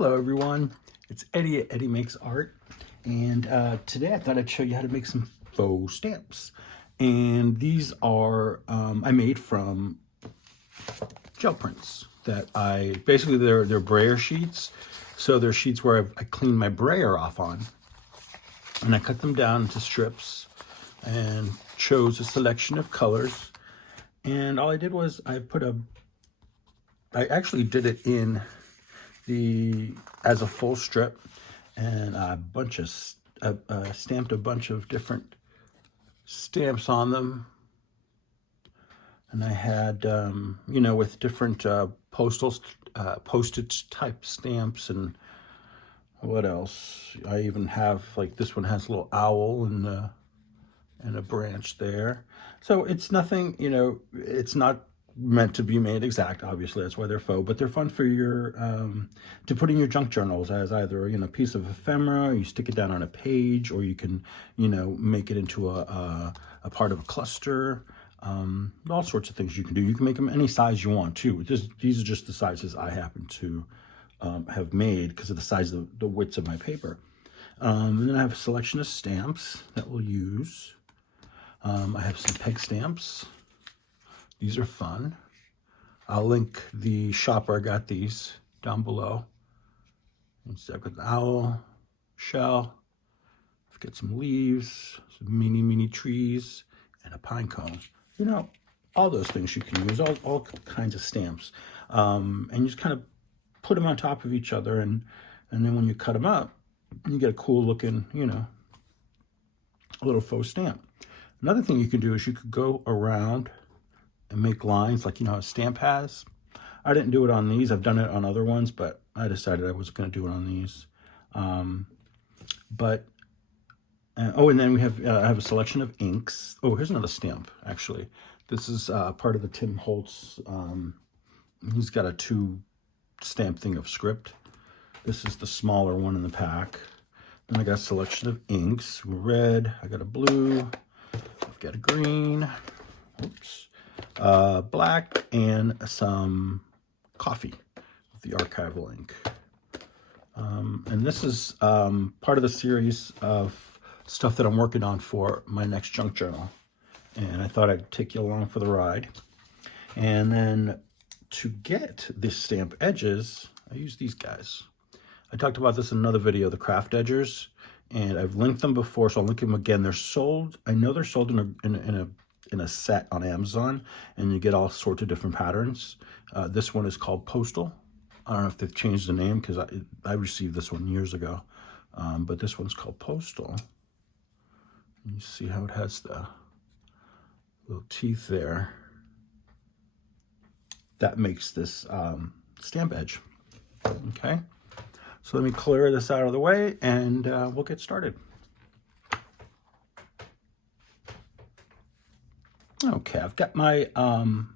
Hello everyone, it's Eddie at Eddie Makes Art, and today I thought I'd show you how to make some faux stamps. And these are I made from gel prints that basically they're brayer sheets. So they're sheets where I cleaned my brayer off on, and I cut them down into strips and chose a selection of colors. And all I did was I actually did it in as a full strip, and stamped a bunch of different stamps on them. And I had with different postage type stamps, and what else? I even have, like, this one has a little owl and a branch there. So it's nothing, it's not meant to be made exact, obviously, that's why they're faux, but they're fun for your to put in your junk journals as either a piece of ephemera, you stick it down on a page, or you can make it into a part of a cluster. All sorts of things you can do. You can make them any size you want too. These are just the sizes I happen to have made because of the size of the widths of my paper. And then I have a selection of stamps that we'll use. I have some peg stamps. These are fun. I'll link the shop where I got these down below. And so I've got the owl, shell, I've got some leaves, some mini trees, and a pine cone. All those things you can use, all kinds of stamps. And you just kind of put them on top of each other, and then when you cut them up, you get a cool looking, a little faux stamp. Another thing you can do is you could go around and make lines like a stamp has. I didn't do it on these. I've done it on other ones, but I decided I wasn't going to do it on these. And then we have I have a selection of inks. Oh, here's another stamp, actually. This is part of the Tim Holtz. He's got a 2-stamp thing of script. This is the smaller one in the pack. Then I got a selection of inks. Red, I got a blue, I've got a green, oops, black, and some coffee with the archival ink. And this is part of the series of stuff that I'm working on for my next junk journal. And I thought I'd take you along for the ride. And then to get the stamp edges, I use these guys. I talked about this in another video, the craft edgers, and I've linked them before, so I'll link them again. They're sold, I know they're sold in a set on Amazon, and you get all sorts of different patterns. This one is called Postal. I don't know if they've changed the name, because I received this one years ago. But this one's called Postal. You see how it has the little teeth there. That makes this stamp edge. Okay, so let me clear this out of the way, and we'll get started. Okay, I've got my some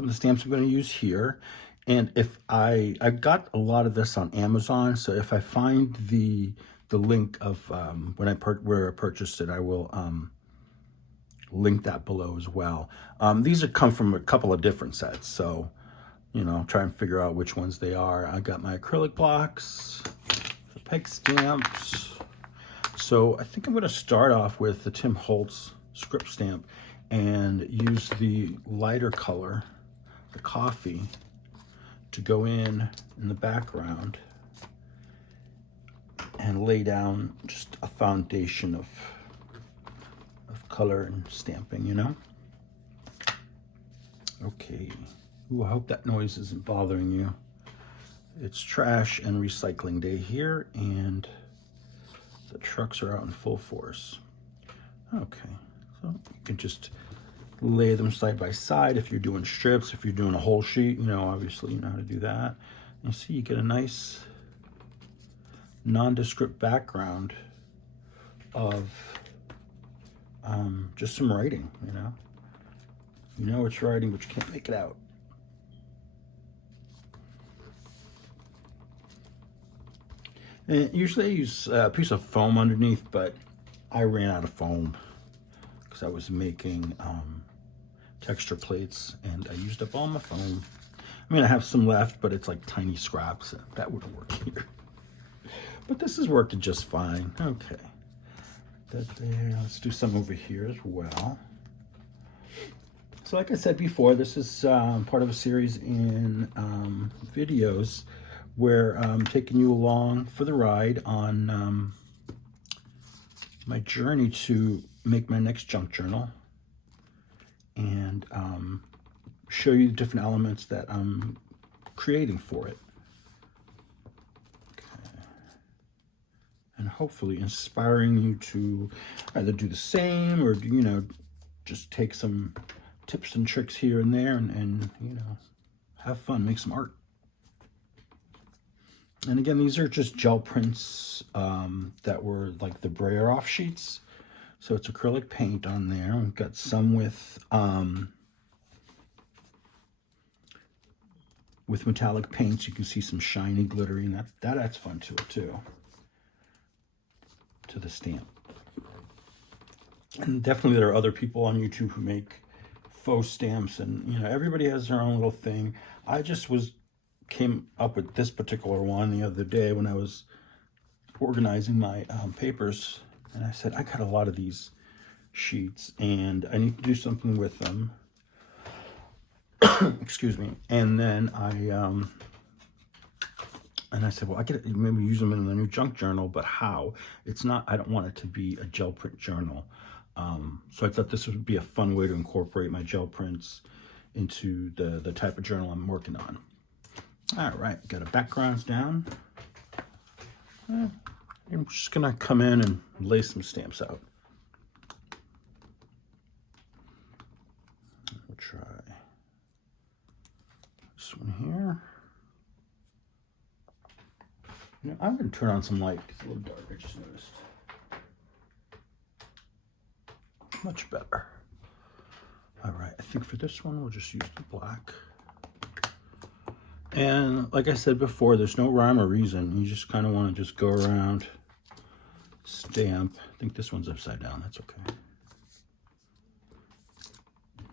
of the stamps I'm going to use here, and if I got a lot of this on Amazon, so if I find the link of where I purchased it, I will link that below as well. These come from a couple of different sets, so try and figure out which ones they are. I got my acrylic blocks, the peg stamps. So I think I'm going to start off with the Tim Holtz script stamp and use the lighter color, the coffee, to go in the background and lay down just a foundation of color and stamping, Okay. Ooh, I hope that noise isn't bothering you. It's trash and recycling day here, and the trucks are out in full force. Okay, so you can just lay them side by side if you're doing strips. If you're doing a whole sheet, obviously you know how to do that. And see, you get a nice nondescript background of just some writing, it's writing, but you can't make it out. And usually I use a piece of foam underneath, but I ran out of foam because I was making texture plates, and I used up all my foam. I mean, I have some left, but it's like tiny scraps. That wouldn't work here. But this is working just fine. Okay. That there. Let's do some over here as well. So like I said before, this is part of a series in videos where I'm taking you along for the ride on my journey to make my next junk journal, and show you the different elements that I'm creating for it. Okay. And hopefully inspiring you to either do the same or, you know, just take some tips and tricks here and there and you know, have fun, make some art. And again, these are just gel prints that were like the Brayer off sheets. So it's acrylic paint on there. We've got some with metallic paints. You can see some shiny, glittery, and that adds fun to it too, to the stamp. And definitely there are other people on YouTube who make faux stamps, and you know, everybody has their own little thing. I just came up with this particular one the other day when I was organizing my papers, and I said, I got a lot of these sheets and I need to do something with them. Excuse me. And then I said, well, I could maybe use them in the new junk journal, but how? It's not, I don't want it to be a gel print journal. So I thought this would be a fun way to incorporate my gel prints into the type of journal I'm working on. All right, got our backgrounds down. I'm just gonna come in and lay some stamps out. We'll try this one here. You know, I'm gonna turn on some light. It's a little dark, I just noticed. Much better. All right, I think for this one, we'll just use the black. And like I said before, there's no rhyme or reason. You just kind of want to just go around, stamp. I think this one's upside down. That's okay.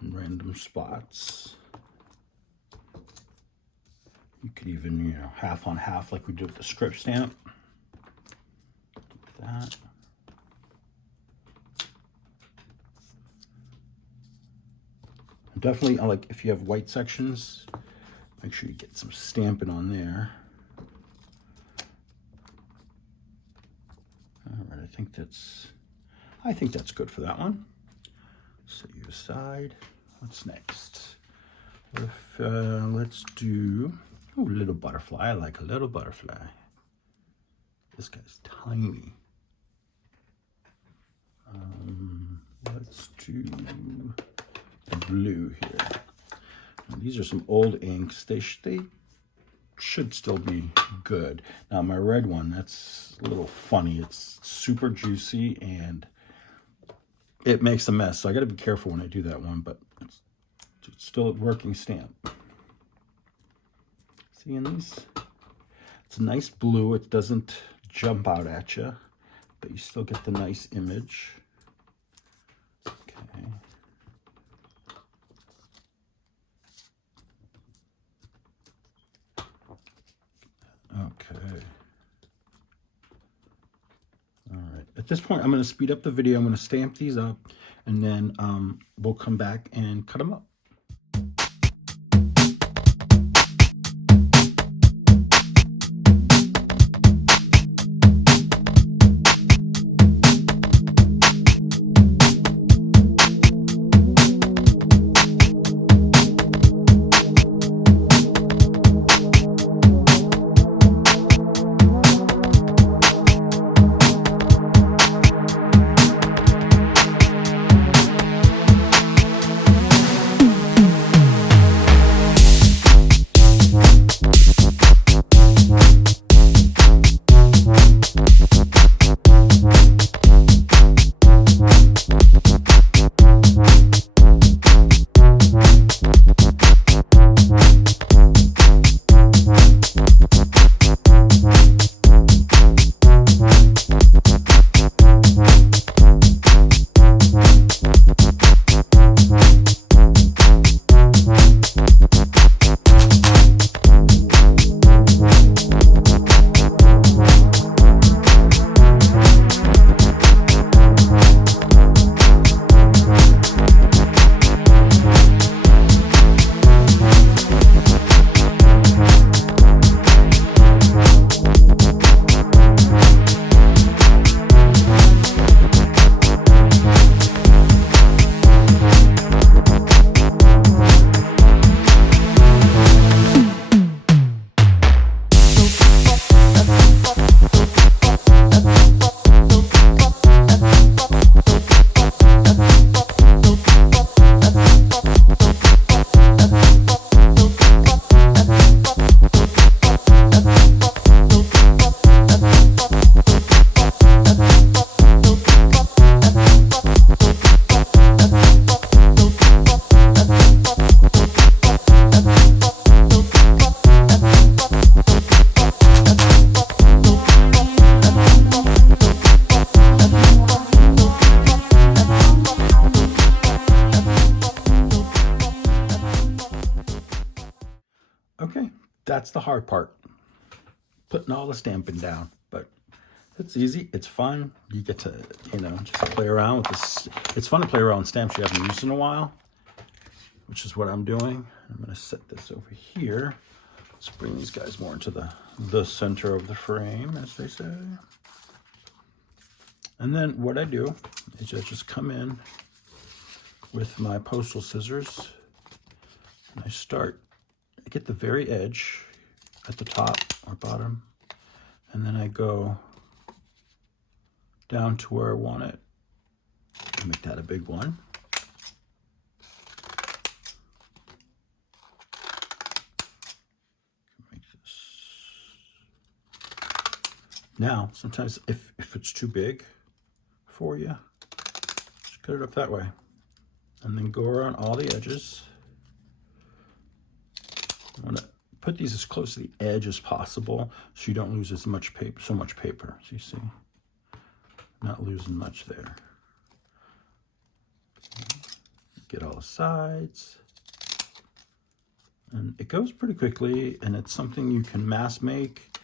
In random spots. You could even, you know, half on half like we did with the script stamp. Like that. Definitely, like if you have white sections, make sure you get some stamping on there. All right, I think that's good for that one. Set you aside. What's next? Let's do a little butterfly. I like a little butterfly. This guy's tiny. Let's do the blue here. And these are some old inks. They should still be good. Now my red one, that's a little funny. It's super juicy and it makes a mess. So I got to be careful when I do that one, but it's still a working stamp. See in these? It's a nice blue. It doesn't jump out at you, but you still get the nice image. Okay. Okay. All right. At this point, I'm going to speed up the video. I'm going to stamp these up, and then we'll come back and cut them up. Okay, that's the hard part, putting all the stamping down. But it's easy, it's fun. You get to, you know, just play around with this. It's fun to play around with stamps you haven't used in a while, which is what I'm doing. I'm gonna set this over here. Let's bring these guys more into the center of the frame, as they say. And then what I do is I just come in with my postal scissors and I get the very edge at the top or bottom, and then I go down to where I want it. Make that a big one. Make this. Now, sometimes if it's too big for you, just cut it up that way. And then go around all the edges. I want to put these as close to the edge as possible so you don't lose as much paper, so you see, not losing much there. Get all the sides. And it goes pretty quickly, and it's something you can mass make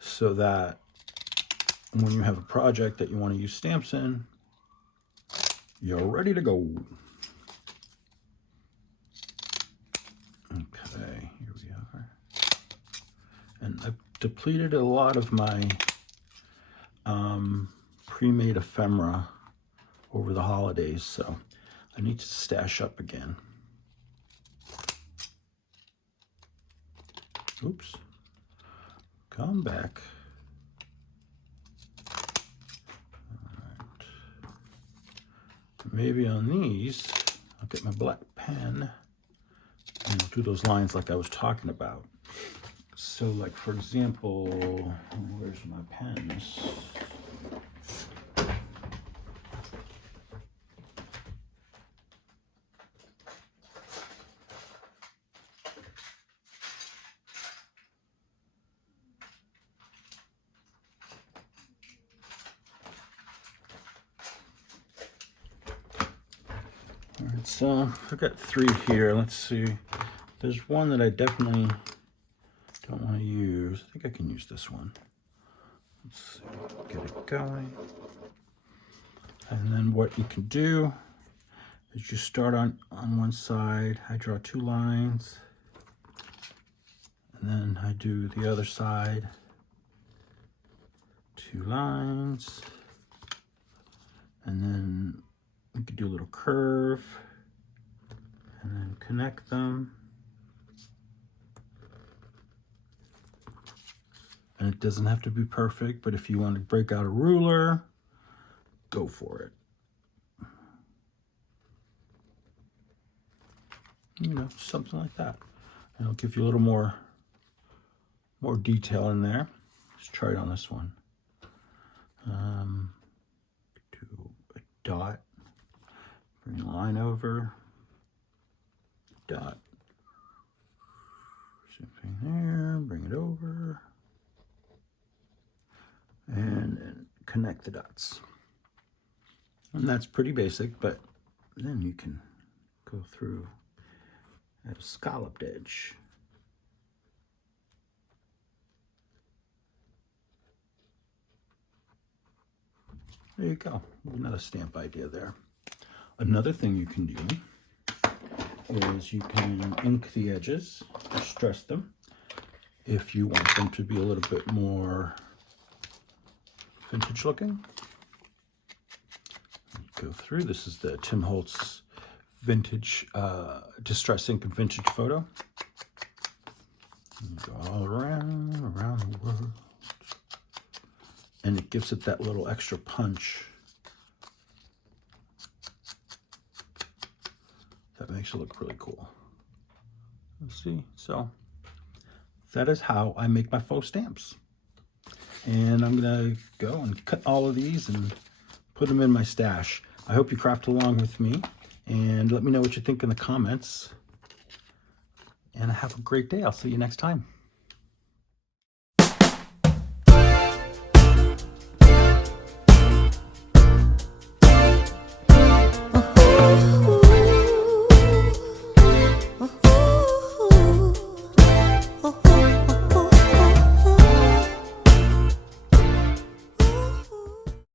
so that when you have a project that you want to use stamps in, you're ready to go. Okay, here we are. And I've depleted a lot of my pre-made ephemera over the holidays, so I need to stash up again. Oops. Come back. Maybe on these, I'll get my black pen and do those lines like I was talking about. So like, for example, where's my pens? All right, so I've got 3 here. Let's see. There's one that I definitely don't want to use. I think I can use this one. Let's see, get it going. And then what you can do is you start on one side. I draw 2 lines. And then I do the other side. 2 lines. And then we could do a little curve and then connect them. And it doesn't have to be perfect, but if you want to break out a ruler, go for it. You know, something like that. And it'll give you a little more detail in there. Let's try it on this one. Do a dot, bring a line over, dot, same thing there, bring it over, and connect the dots. And that's pretty basic, but then you can go through at a scalloped edge. There you go, another stamp idea there. Another thing you can do is you can ink the edges, stress them, if you want them to be a little bit more vintage looking. Go through, this is the Tim Holtz vintage distress ink and vintage photo. And go all around the world. And it gives it that little extra punch that makes it look really cool. Let's see, so that is how I make my faux stamps. And I'm gonna go and cut all of these and put them in my stash. I hope you craft along with me, and let me know what you think in the comments. And have a great day. I'll see you next time.